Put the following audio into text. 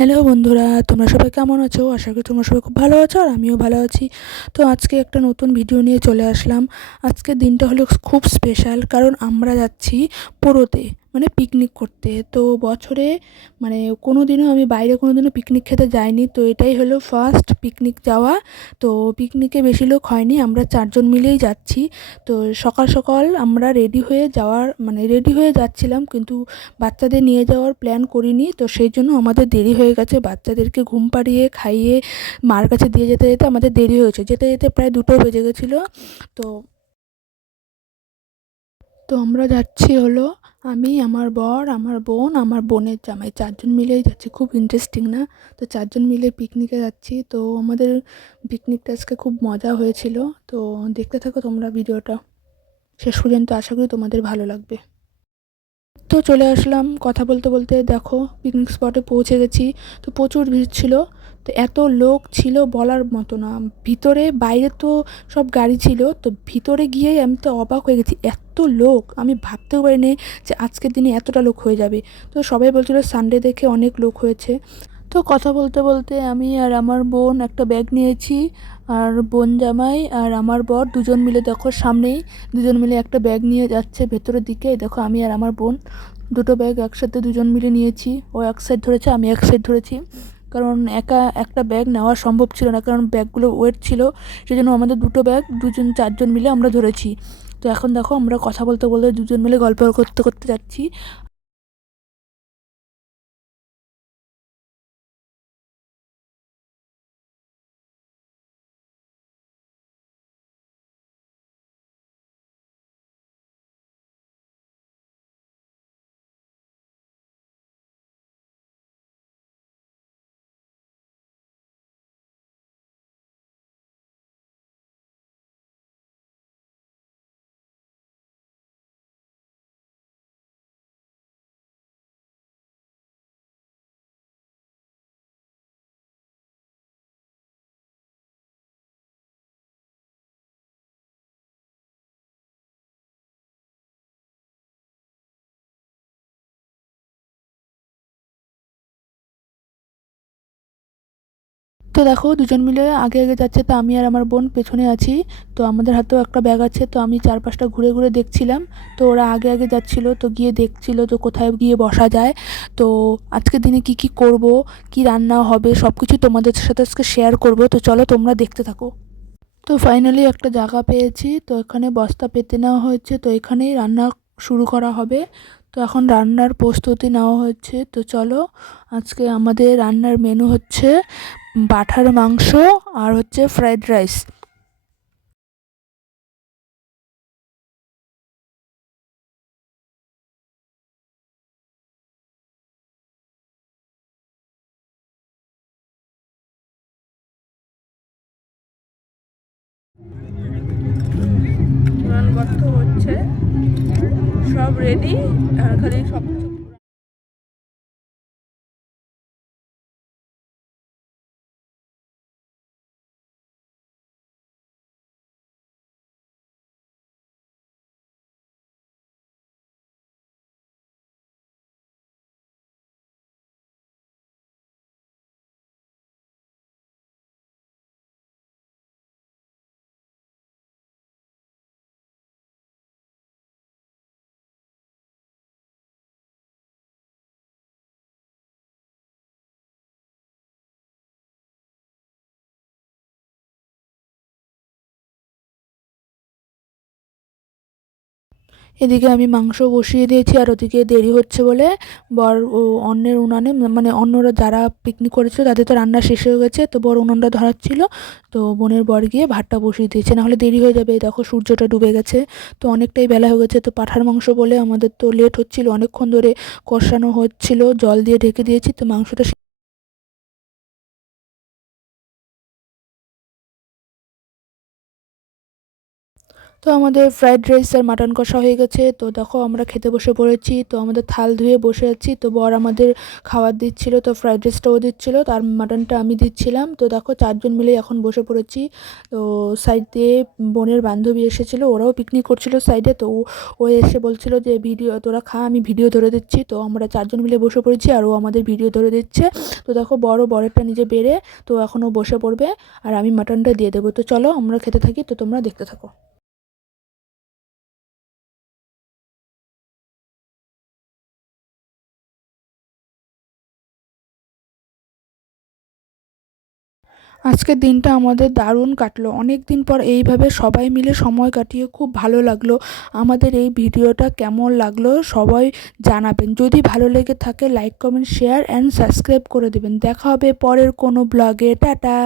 Hello বন্ধুরা, তোমরা সবাই কেমন আছো? আশা করি তোমরা সবাই খুব ভালো আছো আর আমিও ভালো আছি। তো আজকে একটা নতুন ভিডিও নিয়ে চলে আসলাম। আজকের দিনটা হলো খুব স্পেশাল, কারণ আমরা যাচ্ছি পোড়োতে, মানে পিকনিক করতে। তো বছরে মানে কোনো দিনও আমি বাইরে কোনো দিনও পিকনিক খেতে যাইনি, তো এটাই হলো ফার্স্ট পিকনিক যাওয়া। তো পিকনিকে বেশি লোক হয়নি, আমরা 4জন মিলেই যাচ্ছি। তো সকাল সকাল আমরা রেডি হয়ে যাচ্ছিলাম, কিন্তু বাচ্চাদের নিয়ে যাওয়ার প্ল্যান করিনি, তো সেই জন্য আমাদের দেরি হয়ে গেছে। বাচ্চাদেরকে ঘুম পাড়িয়ে খাইয়ে মার কাছে দিয়ে যেতে যেতে আমাদের দেরি হয়েছে, যেতে যেতে প্রায় 2টো বেজে গেছিলো। তো তো আমরা যাচ্ছি হলো আমি, আমার বর, আমার বোন, আমার বোনের জামাই, 4জন মিলেই যাচ্ছি। খুব ইন্টারেস্টিং না? তো 4জন মিলে পিকনিকে যাচ্ছি। তো আমাদের পিকনিকটা আজকে খুব মজা হয়েছিল। তো দেখতে থাকো তোমরা ভিডিওটা শেষ পর্যন্ত, আশা করি তোমাদের ভালো লাগবে। তো চলে আসলাম, কথা বলতে বলতে দেখো পিকনিক স্পটে পৌঁছে গেছি। তো প্রচুর ভিড় ছিল, তো এত লোক ছিল বলার মতো না। ভিতরে বাইরে তো সব গাড়ি ছিল, তো ভিতরে গিয়েই আমি তো অবাক হয়ে গেছি, এত লোক আমি ভাবতেও পারিনি যে আজকের দিনে এতটা লোক হয়ে যাবে। তো সবাই বলছিল সানডে দেখে অনেক লোক হয়েছে। তো কথা বলতে বলতে আমি আর আমার বোন একটা ব্যাগ নিয়েছি, আর বোন জামাই আর আমার বর দুজন মিলে দেখো সামনেই দুজন মিলে একটা ব্যাগ নিয়ে যাচ্ছে ভেতরের দিকে। দেখো আমি আর আমার বোন দুটো ব্যাগ একসাথে দুজন মিলে নিয়েছি। ও এক সাইড ধরেছে, আমি এক সাইড ধরেছি, কারণ একা একটা ব্যাগ নেওয়া সম্ভব ছিল না, কারণ ব্যাগগুলো ওয়েট ছিল। সেই জন্য আমাদের দুটো ব্যাগ 4জন মিলে আমরা ধরেছি। তো এখন দেখো আমরা কথা বলতে বলতে দুজন মিলে গল্প করতে করতে যাচ্ছি। তো দেখো দুজন মিলে আগে আগে যাচ্ছে, তো আমি আর আমার বোন পেছনে আছি। তো আমাদের হাতেও একটা ব্যাগ আছে, তো আমি চারপাশটা ঘুরে ঘুরে দেখছিলাম। তো ওরা আগে আগে যাচ্ছিল, তো গিয়ে দেখছিল তো কোথায় গিয়ে বসা যায়। তো আজকের দিনে কি কি করব, কি রান্না হবে, সব কিছু তোমাদের সাথে আজকে শেয়ার করব। তো চলো তোমরা দেখতে থাকো। তো ফাইনালি একটা জায়গা পেয়েছি, তো এখানে বস্তা পেতে নেওয়া হয়েছে, তো এখানেই রান্না শুরু করা হবে। তো এখন রান্নার প্রস্তুতি নেওয়া হচ্ছে। তো চলো, আজকে আমাদের রান্নার মেনু হচ্ছে পাঁঠার মাংস আর হচ্ছে ফ্রাইড রাইস। গর্ত হচ্ছে, সব রেডি, আর খালি সব কিছু। এদিকে আমি মাংস বসিয়ে দিয়েছি, আর ওদিকে দেরি হচ্ছে বলে বর অন্যের উনানে, মানে অন্যরা যারা পিকনিক করেছিল তাদের তো রান্না শেষ হয়ে গেছে, তো বর উনুনটা ধরাচ্ছিল। তো বোনের বর গিয়ে ভাতটা বসিয়ে দিয়েছে, নাহলে দেরি হয়ে যাবে। দেখো সূর্যটা ডুবে গেছে, তো অনেকটাই বেলা হয়ে গেছে। তো পাঁঠার মাংস বলে আমাদের তো লেট হচ্ছিল, অনেকক্ষণ ধরে কষানো হচ্ছিল, জল দিয়ে ঢেকে দিয়েছি তো মাংসটা। তো আমাদের ফ্রাইড রাইস আর মাটন কষা হয়ে গেছে। তো দেখো আমরা খেতে বসে পড়েছি। তো আমাদের থাল ধুয়ে বসে আছি। তো বর আমাদের খাবার দিচ্ছিল, তো ফ্রাইড রাইসটাও দিচ্ছিল, তার মাটনটা আমি দিচ্ছিলাম। তো দেখো 4 জন মিলে এখন বসে পড়েছি। তো সাইড দিয়ে বোনের বান্ধবী এসেছিল, ওরাও পিকনিক করছিল সাইডে। তো ও এসে বলছিল যে ভিডিও তোরা খা, আমি ভিডিও ধরে দিচ্ছি। তো আমরা 4 জন মিলে বসে পড়েছি আর ও আমাদের ভিডিও ধরে দিচ্ছে। তো দেখো বরেরটা নিজে বেড়ে তো এখন ও বসে পড়বে আর আমি মাটনটা দিয়ে দেবো। তো চলো আমরা খেতে থাকি, তো তোমরা দেখতে থাকো। আজকের দিনটা আমাদের দারুণ কাটলো। অনেক দিন পর এইভাবে সবাই মিলে সময় কাটিয়ে খুব ভালো লাগলো। আমাদের এই ভিডিওটা কেমন লাগলো সবাই জানাবেন। যদি ভালো লেগে থাকে like, comment, share and subscribe করে দেবেন। দেখা হবে পরের কোনো ব্লগে। টাটা।